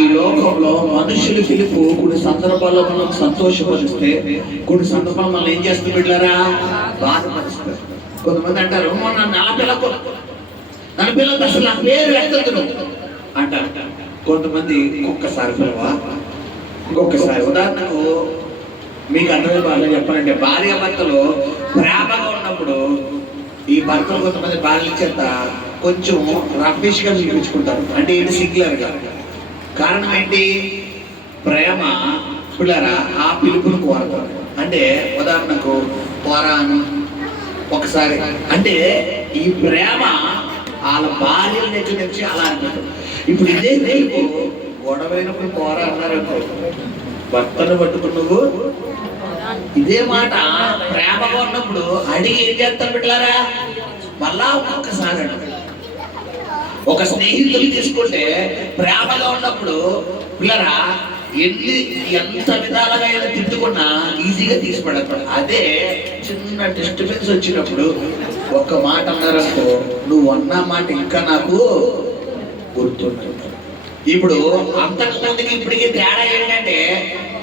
ఈ లోకంలో మనుషులు పిలుపు కొన్ని సందర్భాల్లో మనం సంతోషపరిస్తే కొన్ని సందర్భాలు మనం ఏం చేస్తూ బిడ్డారా బాధపరుస్తారు. కొంతమంది అంటారు నన్ను పిల్లలు అసలు నా పేరు ఎత్తదు అంటారు. కొంతమంది ఒక్కసారి పిలవా ఇంకొకసారి. ఉదాహరణకు మీకు అర్థమే బాగా చెప్పాలంటే భార్య భర్తలు ప్రేమగా ఉన్నప్పుడు ఈ భర్తలు కొంతమంది భార్యల చేత కొంచెం రఫిష్ గా చూపించుకుంటారు. అంటే ఏంటి సిగ్గులర్గా. కారణం ఏంటి? ప్రేమ పిల్లరా ఆ పిలుపును కోరతారు. అంటే ఉదాహరణకు పోరాను ఒకసారి అంటే ఈ ప్రేమ వాళ్ళ భార్యల దగ్గర నుంచి అలా అనిపిస్తుంది. ఇప్పుడు ఇదే పిలుపు గొడవైనప్పుడు పోరా అన్నారనుకో, భర్తను పట్టుకున్నావు ఇదే మాట ప్రేమగా ఉన్నప్పుడు అడిగి ఏం చేస్తారు బిడ్డలారా మళ్ళా ఒక్కొక్కసారి అంటారు. ఒక స్నేహితులు తీసుకుంటే ప్రేమగా ఉన్నప్పుడు పిల్లరా ఎంత విధాలుగా అయినా తిట్టుకున్నా ఈజీగా తీసిపడతాడు. అదే చిన్న డిస్టర్బెన్స్ వచ్చినప్పుడు ఒక్క మాట అన్నారనుకో, నువ్వు అన్న మాట ఇంకా నాకు గుర్తుంటుంది. ఇప్పుడు అంతకుముందుకి ఇప్పటికీ తేడా ఏంటంటే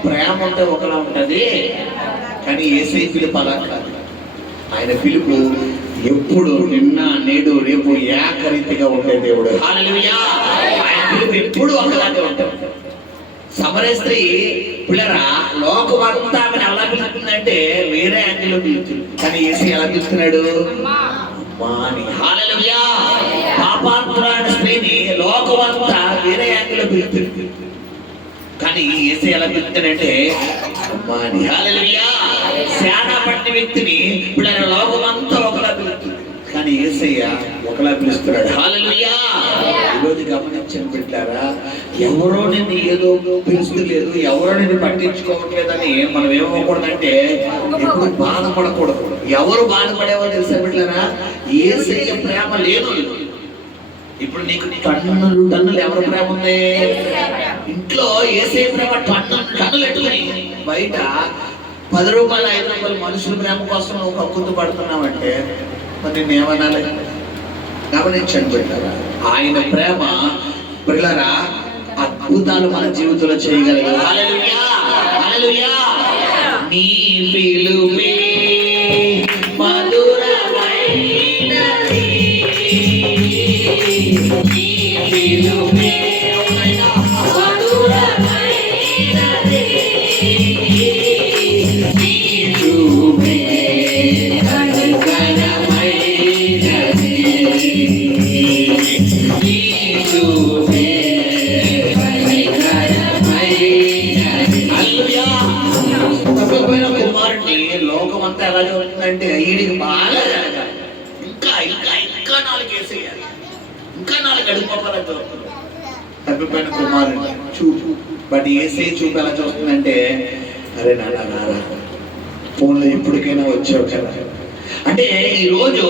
ప్రేమ ఉంటే ఒకలా ఉంటది, కానీ యేసయ్య పిలుపు అలా కాదు. ఆయన పిలుపు ఎప్పుడు నిన్న నేడు రేపు ఏకరీతిగా ఉండే దేవుడు. హల్లెలూయా. ఆయన పిలుపు ఎప్పుడు ఒకలాగే ఉంటుంది. సమరయ స్త్రీ పిల్లరా లోకమంతా ఆమె ఎలా పిలుస్తుందంటే వేరే యాంగిల్లో పిలుస్తుంది, కానీ యేసయ్య ఎలా పిలుస్తున్నాడు అమ్మాని. హల్లెలూయా. పాపాత్మురాలైన స్త్రీని లోకమంతా వేరే యాంగిల్లో పిలుస్తుంది, కానీ యేసయ్య ఎలా పిలుస్తాడంటే అమ్మాని. హల్లెలూయా. శానా పట్టిన వ్యక్తిని పిల్లల లోకమంతా ఒకలా పిలుస్తుంది, కానీ యేసయ్య ఒకలా పిలుస్తున్నాడు. హల్లెలూయా. ఈరోజు గమనించండి బిడ్డారా, ఎవరో నిన్ను ఏదో పిలుస్తలేదు, ఎవరో నిన్ను పట్టించుకోవట్లేదని మనం ఏమవ్వకూడదంటే ఎప్పుడు బాధపడకూడదు. ఎవరు బాధపడేవో తెలుసా బిడ్డారా, యేసయ్య ప్రేమ లేదు. ఇప్పుడు నీకు టన్నులు ఎవరి ప్రేమ ఉంది? ఇంట్లో యేసయ్య ప్రేమ టన్నులు ఎట్టుకుని బయట 10 రూపాయలు 5 రూపాయలు మనుషుల ప్రేమ కోసం నువ్వు కక్కుతూ పడుతున్నావంటే మరి నేనేమనాలి? గమనించండి బిడ్డలారా, ఆయన ప్రేమ బిడ్డలారా అద్భుతాలు మన జీవితంలో చేయగలగాలి. హల్లెలూయా. హల్లెలూయా. నీ పిలుపే మధురమైనది, నీ పిలుపే మధురమైనది, నీ చూపే కనికరమైనది, నీ చూపే వీడికి బాగా జరగాలి, ఇంకా ఇంకా ఇంకా 4 వేసేయాలి, ఇంకా 4 అడుగుపోవాలతో తప్పిపోయిన కుమారుడు చూపు. బట్ ఏసై చూపు ఎలా చూస్తుందంటే, అరే నారా ఫోన్లో ఇప్పటికైనా వచ్చావు కదా. అంటే ఈరోజు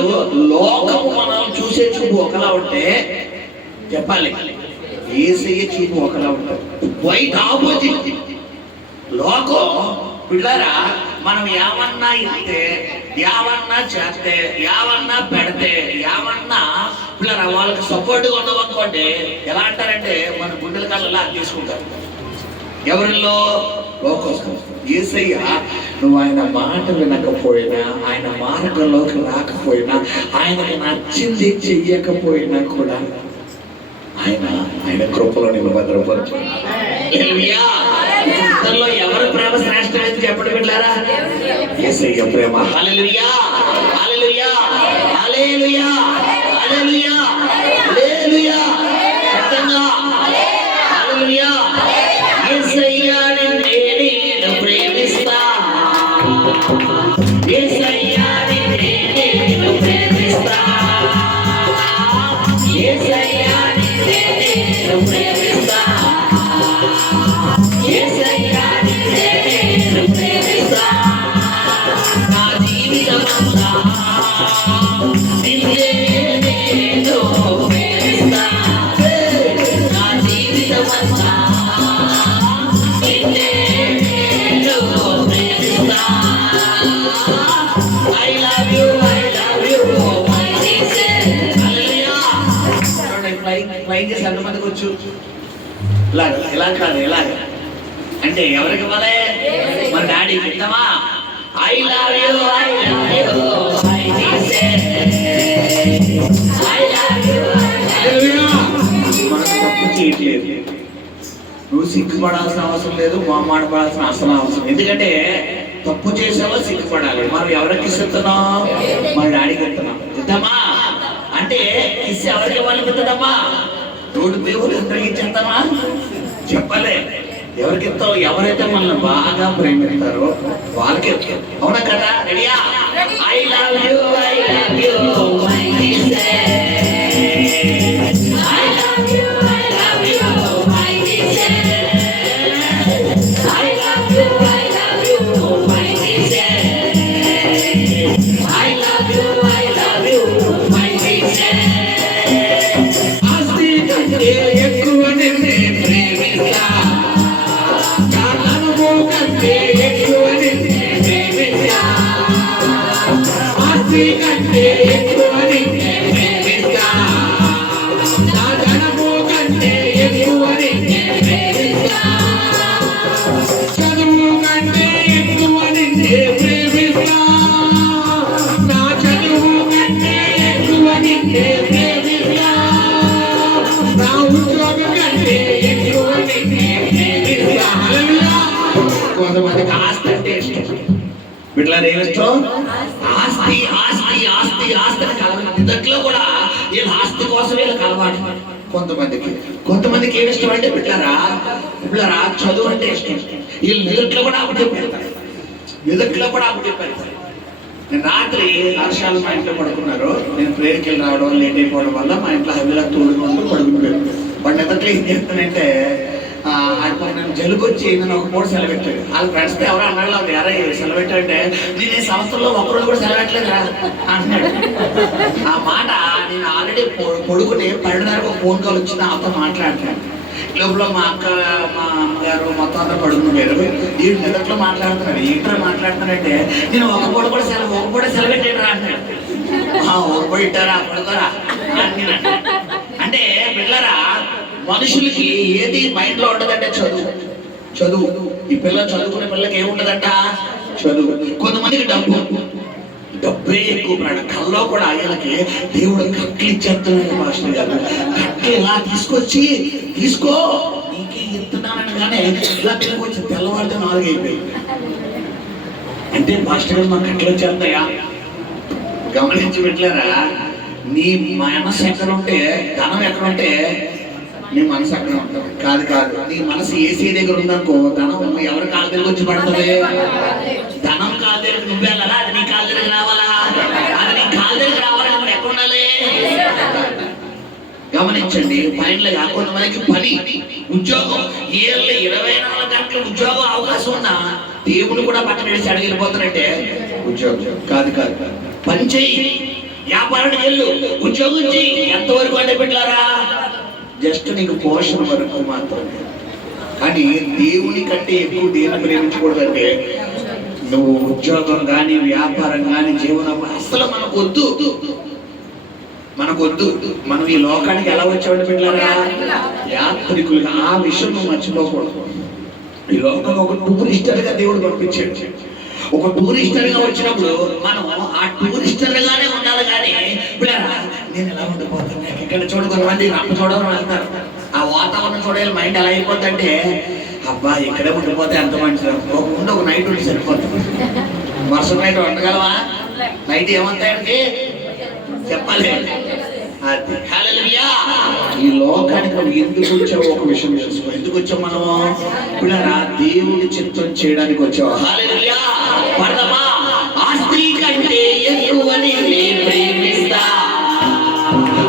లోకము మనం చూసే చూపు ఒకలా ఉంటే చెప్పాలి, ఏసయ్య చూపు ఒకలా ఉంటుంది. White opposite. లోకం పిల్లరా మనం ఏమన్నా ఇస్తే, ఏమన్నా చేస్తే, ఏమన్నా పెడితే, ఏమన్నా పిల్లరా వాళ్ళకి సపోర్ట్గా ఉండవు అనుకోండి, ఎలా అంటారంటే మన గుండెల కళ్ళలా తీసుకుంటారు. ఎవరిలో? లోకం. యేసయ్య నువ్వు ఆయన మాట వినకపోయినా, ఆయన మార్గంలోకి రాకపోయినా, ఆయనకి నచ్చింది చెయ్యకపోయినా కూడా ఆయన కృపలో నిన్ను భద్రపరచు. ఇద్దరిలో ఎవరి ప్రేమ శ్రేష్టమైంది చెప్పండి బిడ్డలారా? యేసయ్య ప్రేమ. హల్లెలూయా, హల్లెలూయా, హల్లెలూయా, హల్లెలూయా, హల్లెలూయా. సత్యంగా హల్లెలూయా. యేసయ్య నిన్ను ప్రేమిస్తా, యేసయ్య నిన్ను ప్రేమిస్తా, యేసయ్య నిన్ను ప్రేమిస్తా, యేసయ్య నిన్ను ప్రేమిస్తా. నా జీవితమంతా నిన్నే నేను ప్రేమిస్తా, నా జీవితమంతా నిన్నే నేను ప్రేమిస్తా. I love you, my Jesus. Hallelujah. Flying చేసి ఎంతమందికి వచ్చు? ఇలా కాదు, ఇలాగ అంటే ఎవరికి ఇవ్వాలి? మన డాడీకి ఇద్దామా? I love you, my Jesus. I love you. మనకు తప్పు చేయట్లేదు, నువ్వు సిగ్గుపడాల్సిన అవసరం లేదు, మాట్లాడాల్సిన అసలు అవసరం. ఎందుకంటే తప్పు చేసావో సిగ్గుపడాలి. మనం ఎవరికి ఇస్తున్నాం? మన డాడీకి ఇస్తున్నాం. ఇద్దామా అంటే ఇస్తే ఎవరికి వాళ్ళకి ఇద్దామా? రోడ్డు దేవుడు అందరికి ఇచ్చేద్దామా? చెప్పలే. ఎవరికి ఇస్తావు? ఎవరైతే మనల్ని బాగా ప్రేమిస్తారో వాళ్ళకి. అవునా కదా? రెడీయా? I love you, I love you, my Jesus. I love you, I love you, my Jesus. I love you, I love you, my Jesus. I love you, I love you, my Jesus. ఆస్తి కంటే ఎక్కువ నిన్నే ప్రేమిస్తా, జ్ఞానము కంటే ఎక్కువ నిన్నే ప్రేమిస్తా, ఆస్తి కంటే ఎక్కువ నిన్నే ప్రేమిస్తా, నా ధనము కంటే ఎక్కువ నిన్నే ప్రేమిస్తా, చదువు కంటే ఎక్కువ నిన్నే ప్రేమిస్తా, నా చదువు కంటే ఎక్కువ నిన్నే ప్రేమిస్తా, నా ఉద్యోగం కంటే ఎక్కువ నిన్నే ప్రేమిస్తా. హల్లెలూయా. కొంతమందికి ఆస్తి అంటే ఇష్టం. వీళ్ళని ఏమిష్టం? ఆస్తి ఆస్తి ఆస్తి ఆస్తిని కలవాలి. నిదట్లో కూడా వీళ్ళ ఆస్తి కోసమే వీళ్ళకి అలవాటు. కొంతమందికి ఏమి ఇష్టం అంటే బిడ్డలారా చదువు అంటే ఇష్టం. వీళ్ళు నిదట్లో కూడా అప్పుడే పెడతారు, నిదట్లో కూడా అప్పుడే పెడతారు. నేను రాత్రి హర్షాలు మా ఇంట్లో పడుకున్నారు. నేను ప్రేయర్కి వెళ్ళి రావడం లేట్ అయిపోవడం వల్ల మా ఇంట్లో హైవేలా తోడుకుంటూ పడుకుపోయాను. వాడిని ఎదట్లో ఏం చేస్తానంటే నేను జలుకొచ్చి నేను ఒక 3 సెలవెట్టాడు. వాళ్ళ ఫ్రెండ్స్తో ఎవరో అన్నాడు, ఎవరో సెలవెట్టాడంటే నేను ఈ సంవత్సరంలో ఒక్కరోజు కూడా సెలవెట్టలేదు రా అంటున్నాడు. ఆ మాట నేను ఆల్రెడీ పడుకుని 12:30 ఒక ఫోన్ కాల్ వచ్చి నాతో మాట్లాడుతున్నాను. లోపల మా అక్క, మా అమ్మగారు మొత్తం అంతా పడుకున్నారు. ఈ నిదట్లో మాట్లాడుతున్నాడు. ఏంటో మాట్లాడుతున్నాడంటే నేను ఒక పూట సెలవెట్టాడు రా అంటున్నాడు. ఒక పూట ఇట్టారా పడుకోరా అంటే బిడ్డలారా, మనుషులకి ఏది మైండ్ లో ఉండదంటే చదువు. ఈ పిల్లలు చదువుకునే పిల్లలకి ఏముండదంట? చదువు. కొంతమందికి డబ్బే ఎక్కువ. కల్లో కూడా వీళ్ళకి దేవుడు కట్లు ఇచ్చేస్తున్నాడు. మాస్టర్ గారు కట్లు ఇలా తీసుకో నీకే ఇస్తున్నానగానే ఇలా తీసుకొచ్చి తెల్లవారితో 4 అయిపోయింది. అంటే మాస్టర్ గారు మాకు కట్లు వచ్చేస్తాయా? గమనించి పెట్టారా? నీ మనసు ఎక్కడుంటే ధనం ఎక్కడుంటే నీ మనసు అక్కడ ఉంటుంది. కాదు, నీ మనసు ఏసీ దగ్గర ఉందనుకో, ధనం ఎవరి కాళ్ళ దగ్గర వచ్చి పడుతుంది? ధనం కాళ్ళ దగ్గర నువ్వు వెళ్ళాలా? అది నీ కాళ్ళ దగ్గర రావాలా? గమనించండి. ఫైనల్గా కొంతమందికి పని, ఉద్యోగం, ఏళ్ళు 24 గంటల ఉద్యోగం అవకాశం ఉన్నా దేవుడు కూడా పక్కన వేసి అడిగిపోతారంటే ఉద్యోగం కాదు కాదు. పని చెయ్యి, వ్యాపారానికి వెళ్ళు, ఉద్యోగం చెయ్యి. ఎంతవరకు అంటే పెట్టారా? జస్ట్ నీకు పోషణ వరకు మాత్రమే. కానీ దేవుని కంటే ఎక్కువ దేన్ని ప్రేమించకూడదంటే నువ్వు ఉద్యోగం కానీ, వ్యాపారం కానీ, జీవనం అసలు మనకొద్దు. మనం ఈ లోకానికి ఎలా వచ్చామని పెట్టారా? యాత్రికులుగా. ఆ విషయం నువ్వు మర్చిపోకూడదు. ఈ లోకం ఒక టూరిస్టర్గా దేవుడు పంపించాడు. ఒక టూరిస్టర్గా వచ్చినప్పుడు మనం ఆ టూరిస్టర్గానే ఉండాలి. కానీ పిల్లరా నేను ఎలా ఉండిపోతాను, ఇక్కడ చూడు కొంతమంది రంప చూడడం వెళ్తారు. ఆ వాతావరణం చూడాలి, మైండ్ ఎలా అయిపోతుందంటే అబ్బా ఇక్కడే ఉండిపోతే ఎంత మంచిది. ఒక నైట్ ఉండి సరిపోతుంది. వర్షం నైట్ ఉండగలవా? నైట్ ఏమంటాయండి చెప్పాలి. ఈ లోకానికి మనం ఎందుకు వచ్చామో ఒక విషయం తెలుసుకో. ఎందుకు వచ్చాం మనము? పిల్లరా దేవుడి చిత్తం చేయడానికి వచ్చావు. హల్లెలూయా. పడదమా? ఆ స్త్రీ కంటే ఎక్కువని ప్రేమిస్తా,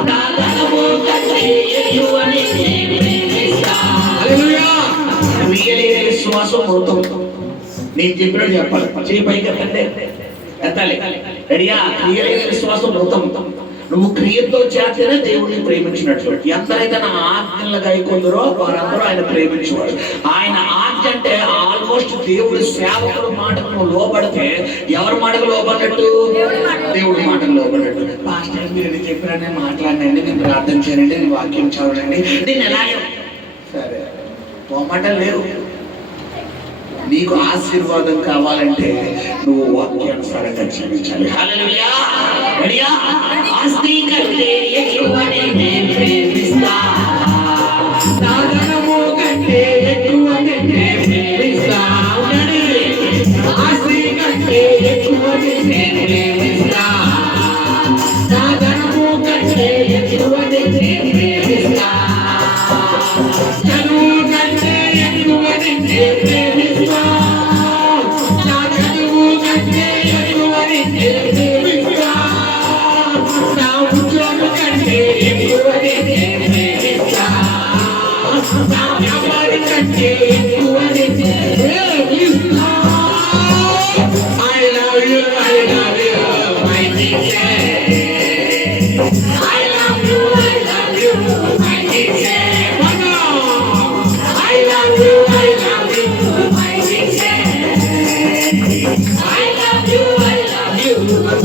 నా ధనము కంటే ఎక్కువని ప్రేమిస్తా. హల్లెలూయా. క్రియలేని విశ్వాసం మృతం. నేను చెప్పినట్టు చెప్పాలి. చేయి పైకి ఎత్తాలి. రెడీయా? క్రియలేని విశ్వాసం మృతం. నువ్వు క్రియతో చేస్తేనే దేవుడిని ప్రేమించినట్లు. ఎందరైతే నా ఆజ్ఞలు గైకొందరో వారందరూ ఆయన ప్రేమించేవారు. ఆయన ఆజ్ఞ అంటే ఆల్మోస్ట్ దేవుడి సేవకుడు మాటకు నువ్వు లోబడితే ఎవరి మాటకు లోబడినట్టు? దేవుడి మాటకు లోబడినట్టు. పాస్టర్ మీరు చెప్పినా మాట్లాడినండి, నేను ప్రార్థన చేయనండి, నేను వాక్యం చదవనండి, నేను ఎలాగే సరే మాటలు లేవు. నీకు ఆశీర్వాదం కావాలంటే నువ్వు వాక్యానుసారంగా జీవించాలి. హల్లెలూయా. రెడీయా? ఆస్తి కంటే ఎక్కువని నేను ప్రేమిస్తా, నా ధనము కంటే ఎక్కువని నేను ప్రేమిస్తా. ఆస్తి కంటే ఎక్కువని నేను ప్రేమిస్తా, నా ధనము కంటే ఎక్కువని నేను ప్రేమిస్తా. చదువు కంటే ఎక్కువని నేను ప్రేమిస్తా, నా చదువు కంటే ఎక్కువని నేను ప్రేమిస్తా. నా ఉద్యోగం కంటే ఎక్కువని నేను ప్రేమిస్తా, నా వ్యాపారం కంటే ఎక్కువని నేను ప్రేమిస్తా. I love you, I love you, my teacher. I love you, my teacher. I love you, my teacher. I love you,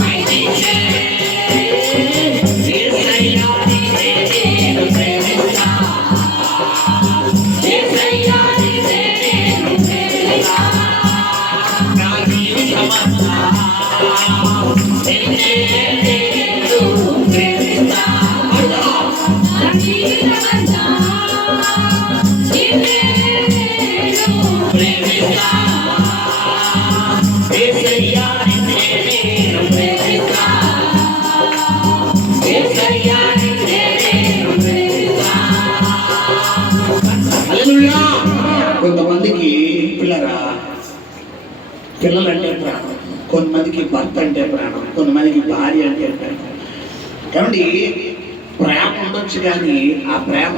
my teacher. Yesaya ninu premista, Yesaya ninu premista. Na jeevithamanta ninu premista, na jeevithamanta ninu premista. Yesaya ninu premista, Yesaya ninu premista. హల్లెలూయా. కొంతమందికి పిల్లలంటే ప్రాణం, కొంతమందికి భర్త అంటే ప్రాణం, కొంతమందికి భార్య అంటే ప్రాణం. కాబట్టి ప్రేమ ఉండొచ్చు కానీ ఆ ప్రేమ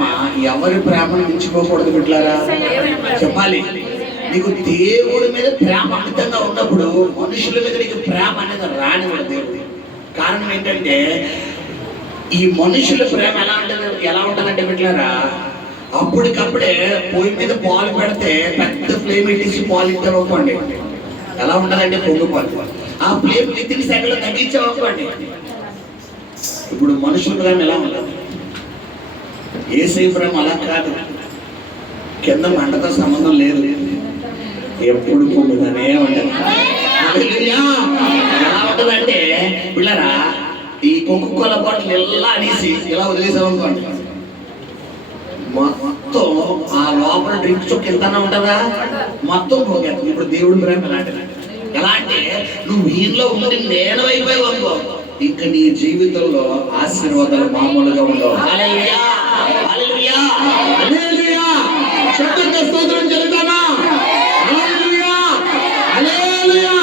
ఎవరి ప్రేమను మించిపోకూడదు. బిడ్డలారా చెప్పాలి. నీకు దేవుడి మీద ప్రేమ అమితంగా ఉన్నప్పుడు మనుషుల మీద నీకు ప్రేమ అనేది రానివ్వడు దేవుడు. కారణం ఏంటంటే ఈ మనుషుల ప్రేమ ఎలా ఉంటుందంటే బిడ్డలారా, అప్పటికప్పుడే పొయ్యి మీద పాలు పెడితే పెద్ద ఫ్లేమ్ పెట్టేసి పాలు ఇచ్చామనుకోండి, ఎలా ఉంటుందంటే పొంగు పాలు. ఆ ఫ్లేమ్ వితిన్ సెకండ్లో తగ్గించామనుకోండి. ఇప్పుడు మనుషుల ప్రేమ ఎలా ఉంటుంది? యేసయ్య ప్రేమ అలా కాదు. కింద మంటతో సంబంధం లేదు, ఎప్పుడు పొంగుతానే ఉంటుంది. ఎలా ఉంటుందంటే పిల్లరా, ఈ కోకోకోలా బాటిల్ ఎలా అనేసి ఇలా వదిలేసామనుకోండి, మొత్తం ఆ లోపల డ్రింక్ చొక్క ఎంతనా ఉంటుందా, మొత్తం పోగేస్తుంది. ఇప్పుడు దేవుడి ప్రేమ ఎలా అంటే నువ్వు వీళ్ళలో ఉండి నేను అయిపోయావు అనుకో, ఇంకా నీ జీవితంలో ఆశీర్వాదాలు మామూలుగా ఉండవు. హల్లెలూయా, హల్లెలూయా, హల్లెలూయా. శబ్దంతో స్తోత్రం చెల్లిద్దామా? హల్లెలూయా, హల్లెలూయా,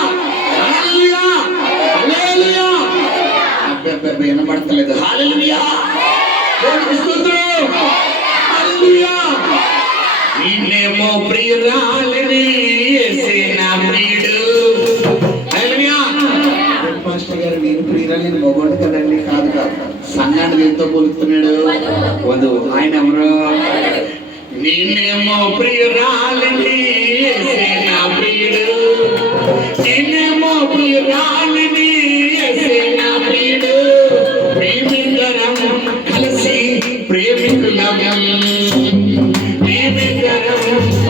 హల్లెలూయా, హల్లెలూయా. అబ్బే వినపడతలేదు. హల్లెలూయా, స్తోత్రం. నిన్నేమో ప్రియురాలని యేసే నా ప్రియుడు. హల్లెలూయా. మాస్టర్ గారు నేను ప్రియురాలు నేను మగోడు కదండి. కాదు కాదు, సంఘాన్ని దేంతో పోలుస్తున్నాడు? వధువు. ఆయన ఎవరు? నిన్నేమో ప్రియురాలని యేసే నా ప్రియుడు. నిన్నేమో ప్రియురాలని యేసే నా ప్రియుడు. ప్రేమికులం కలిసి ప్రేమికులం, ప్రేమికులం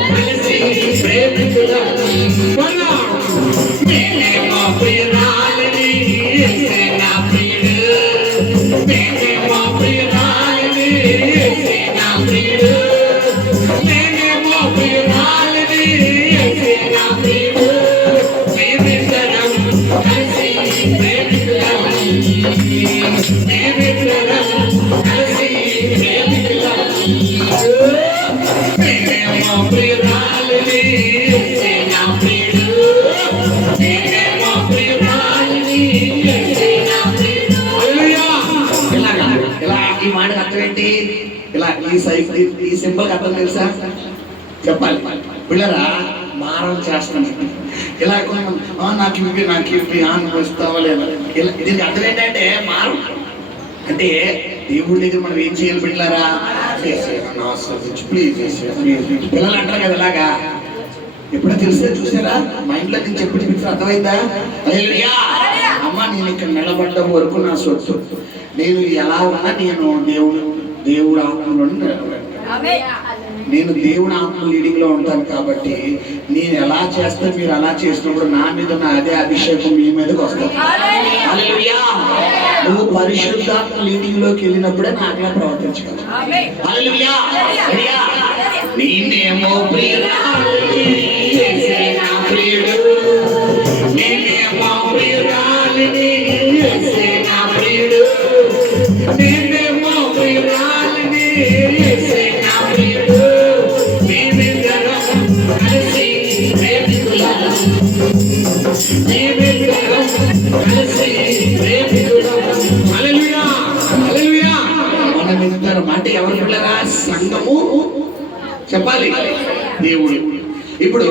కలిసి ప్రేమికులం. నేనేమో ప్రియురాలని యేసే నా ప్రియుడు. నేనేమో ప్రియురాలని యేసే నా ప్రియుడు. నేనేమో ప్రియురాలని యేసే నా ప్రియుడు. ప్రేమికులం కలిసి ప్రేమికులం, ప్రేమికులం కలిసి ప్రేమికులం. నేనేమో ప్రియురాలని యేసే నా ప్రియుడు. నేనేమో ప్రియురాలని యేసే నా ప్రియుడు. హల్లెలూయా. ఇలాగా ఇలా ఈ మాటకు అర్థం ఏంటి? ఇలా ఈ సింబల్ అర్థం తెలుసా? చెప్పాలి. పిల్లరా మారం చేస్తాను ఇలా నాకు ఇవి అనుభవిస్తావా లేదా? ఇలా దీనికి అర్థం ఏంటంటే మారం అంటే దేవుడి దగ్గర మనం ఏం చేయాలి? పిల్లరా ప్లీజ్ పిల్లలు అంటారు కదా ఇలాగా. ఎప్పుడో తెలిసే చూసారా? మైండ్ లో నేను చెప్పి మీకు అర్థమైందా? హల్లెలూయా. అమ్మ నేను ఇక్కడ నిలబడ్డం వరకు నా సొత్తు. నేను ఎలా ఉన్నా నేను దేవుడు ఆత్మలో నేను దేవుని ఆత్మ లీడింగ్ లో ఉంటాను కాబట్టి నేను ఎలా చేస్తే మీరు అలా చేసినప్పుడు నా మీద ఉన్న అదే అభిషేకం మీ మీదకి వస్తుంది. హల్లెలూయా. నువ్వు పరిశుద్ధాత్మ లీడింగ్ లోకి వెళ్ళినప్పుడే నాకులా ప్రవర్తించగలవు. హల్లెలూయా. నేనేమో ప్రియురాలిని యేసే నా ప్రియుడు. నేనేమో ప్రియురాలిని యేసే నా ప్రియుడు. నేనేమో ప్రియురాలిని యేసే నా ప్రియుడు. మేమిద్దరం కలిసి ప్రేమికులం, మేమిద్దరం కలిసి ప్రేమికులం. హల్లెలూయా. హల్లెలూయా. మనమిద్దరం అంటే ఎవరు పిల్లరా? సంఘము. చెప్పాలి దేవుడు. ఇప్పుడు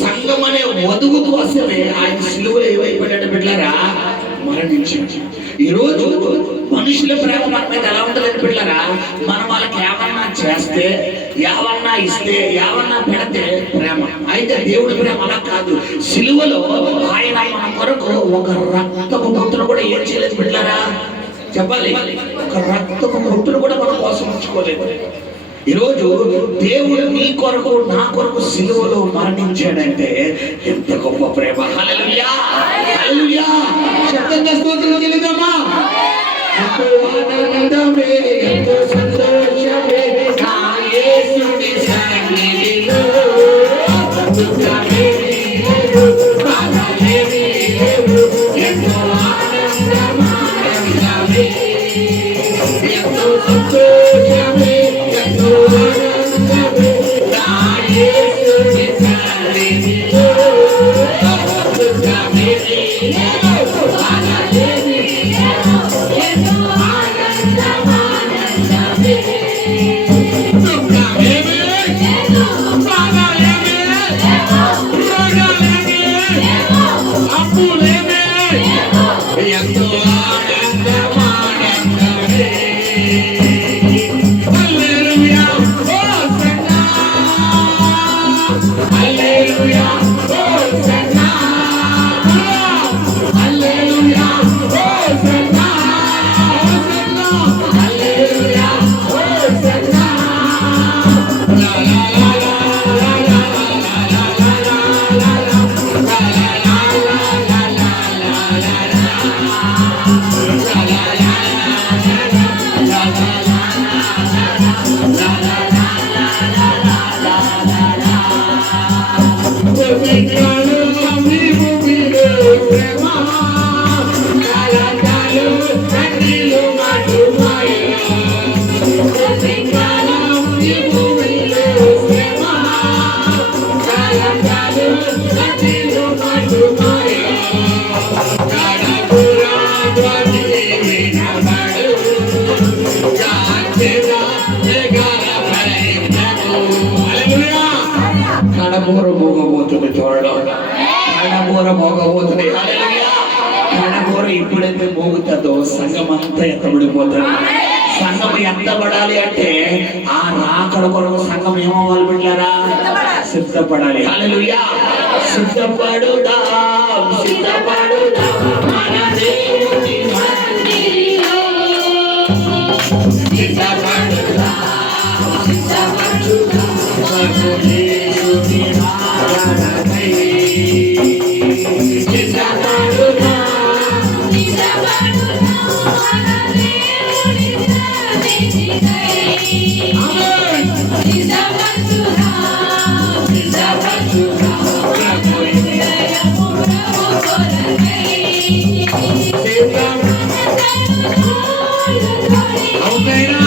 సంఘం అనే వధువు కోసమే ఆయన సిలువలో ఏమైపోయాడంటే బిడ్డలారా మరణించాడు. ఈరోజు మనుషుల ప్రేమ మన మీద ఎలా ఉంటుందంటే బిడ్డలారా, మనం వాళ్ళకి ఏమన్నా చేస్తే, ఏమన్నా ఇస్తే, ఏమన్నా పెడితే ప్రేమ. అయితే దేవుడి ప్రేమ అలా కాదు. సిలువలో ఆయన మన కొరకు ఒక రక్తపు బొట్టును కూడా ఏం చేయలేదు బిడ్డలారా. చెప్పాలి, ఒక రక్తపు బొట్టును కూడా మన కోసం ఉంచుకోలేదు. ఈరోజు దేవుడు నీ కొరకు నా కొరకు సిలువలో మరణించాడంటే ఎంత గొప్ప ప్రేమ. హల్లెలూయా. హల్లెలూయా. శబ్దంగా స్తోత్రం చెల్లిద్దామా? ఎంతో ఆనందమే, ఎంతో సంతోషమే నా యేసుని సన్నిధిలో. ఎంతో ఆనందమే, ఎంతో సంతోషమే, ఎంతో ఆనందమానందమే. హల్లెలూయా. హల్లెలూయా. కడబూర మోగబోతుంది చూడడం, కడబూర మోగబోతుంది. కడబూర ఎప్పుడైతే మోగుతుందో సంఘం అంతా ఎత్తబడిపోతుంది. సంఘం ఎత్తబడాలి అంటే ఆ రాకడ కొరకు సంఘం ఏమవ్వాలి బిడ్డారా? సిద్ధపడాలి. హల్లెలూయా. సిద్ధపడుదాం, సిద్ధపడుదాం మన దేవుని మందిరములో. సిద్ధపడుదాం, సిద్ధపడుదాం ప్రభుయేసుని రాకడకై. సిద్ధపడుదాం, సిద్ధపడుదాం మన దేవుని సన్నిధికై. ఆమేన్. సిద్ధపడుదాం, సిద్ధపడుదాం ప్రభుయేసు ప్రభు కొరకై. అవునైనా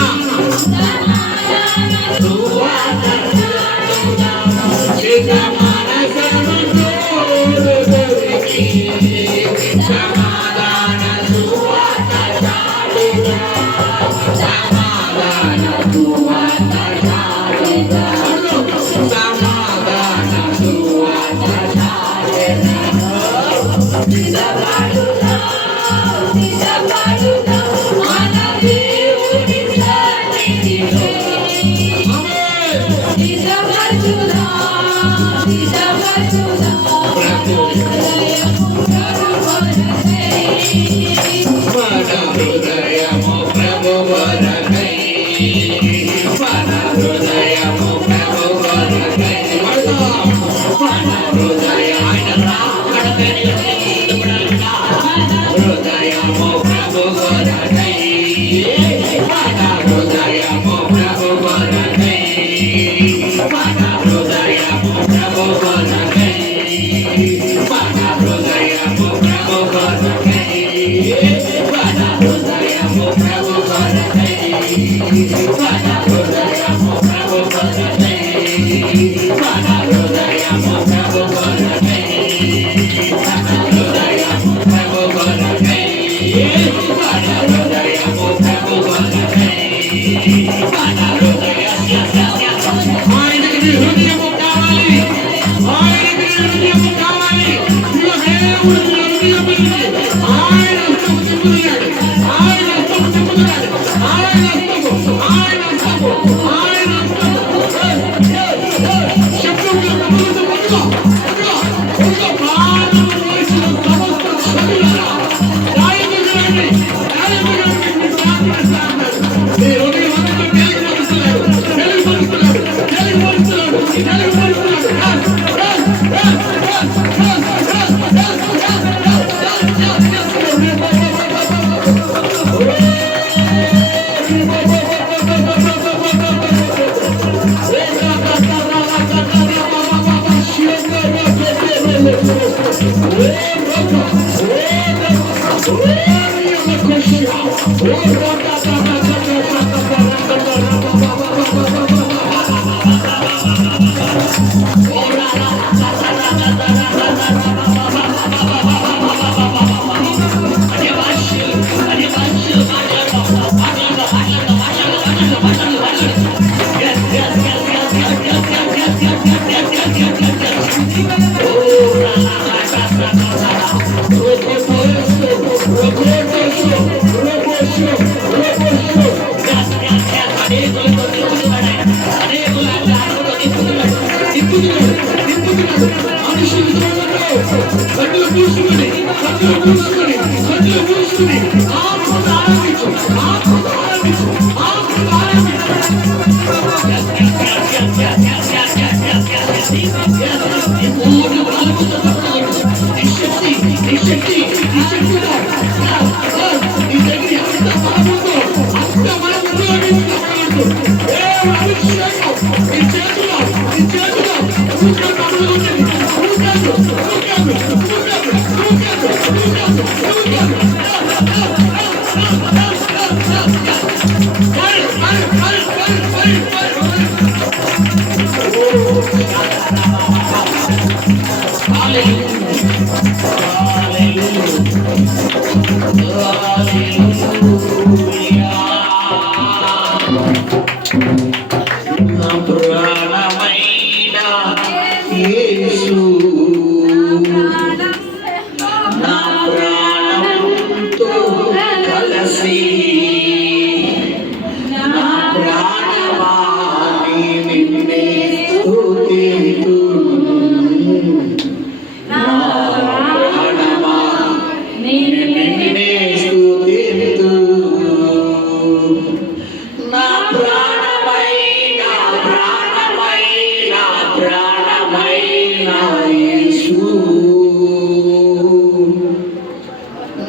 నా యేసు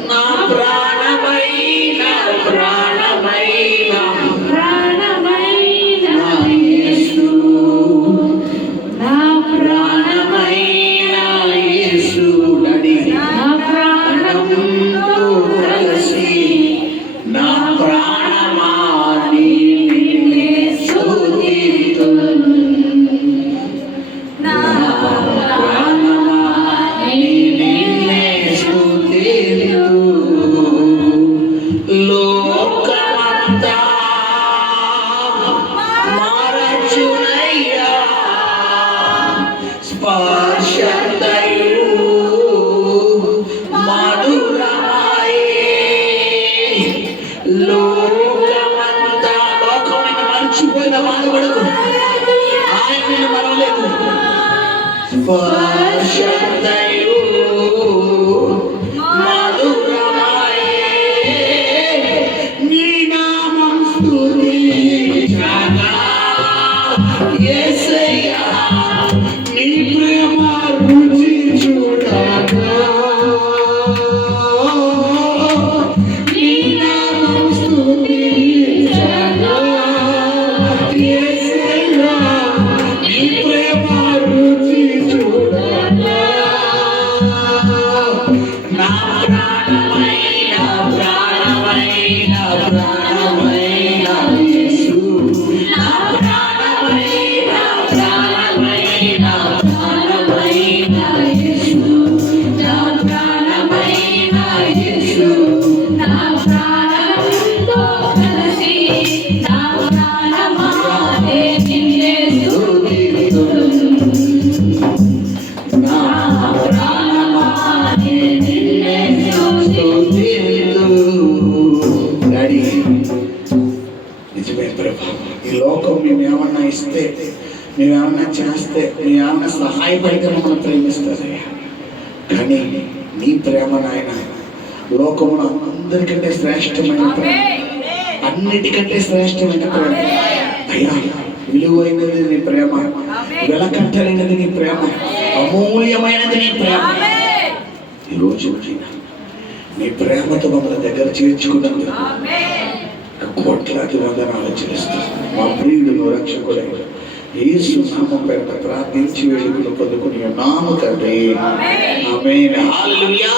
నా ప్రాణమైన నా యేసు నా ప్రాణమైన యేసు డాడీ ప్రాణంతో కలిసి నా ప్రాణమా నిన్నే స్తుతింతును నా ప్రాణమా నిన్నే స్తుతింతును లోకమంతా మారచునయ్యా స్పర్శతయు లోకమంతా లోకమైన మర్చిపోయిన బాధపడకు ఆయన నిన్ను మరవలేదు స్పర్శతయు మధురమాయే నీ నామం స్తుతించగా యేసయ్యా నీ ప్రేమ రుచి చూడగా ఈ లోకం మేమేమన్నా ఇస్తే మేమేమన్నా చేస్తే మేమేమన్నా సహాయపడితే మమ్మల్ని ప్రేమిస్తారయ్యా కానీ నీ ప్రేమ నాయన లోకంలో అందరికంటే శ్రేష్టమైన ప్రేమ అన్నిటికంటే శ్రేష్టమైన ప్రేమ అయ్యా విలువైనది నీ ప్రేమ వెలకట్టలేనిది నీ ప్రేమ అమూల్యమైనది నీ ప్రేమ ఈరోజు నీ ప్రేమతో మమ్మల్ని దగ్గర చేర్చుకున్నందుకు కోట్లాది వందనాలు చెల్లిస్తాను మా ప్రియుడు రక్షకుడైన యేసు నామం పేరిట ప్రార్థించి వేడుకలు పొందుకుని నామ తండ్రి ఆమేన్ హల్లెలూయా.